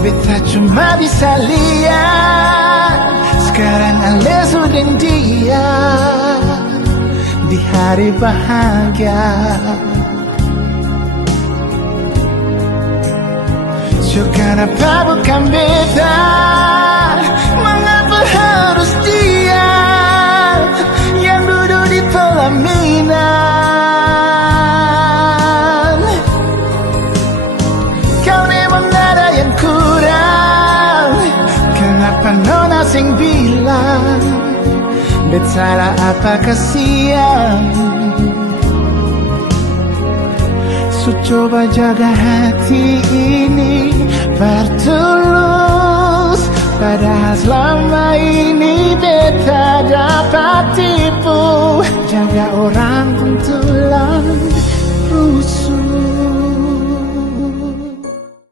Beta cuma bisa lihat sekarang Ale sudah dia di hari bahagia. So kenapa bukan beta? Mengapa harus dia yang duduk di pelaminan? Kau memang ada yang kurang. Kenapa nona sing bilang bet salah apa kasihan? So coba jaga hati ini bertulus, padahal selama ini beta dapat tipu. Jaga orang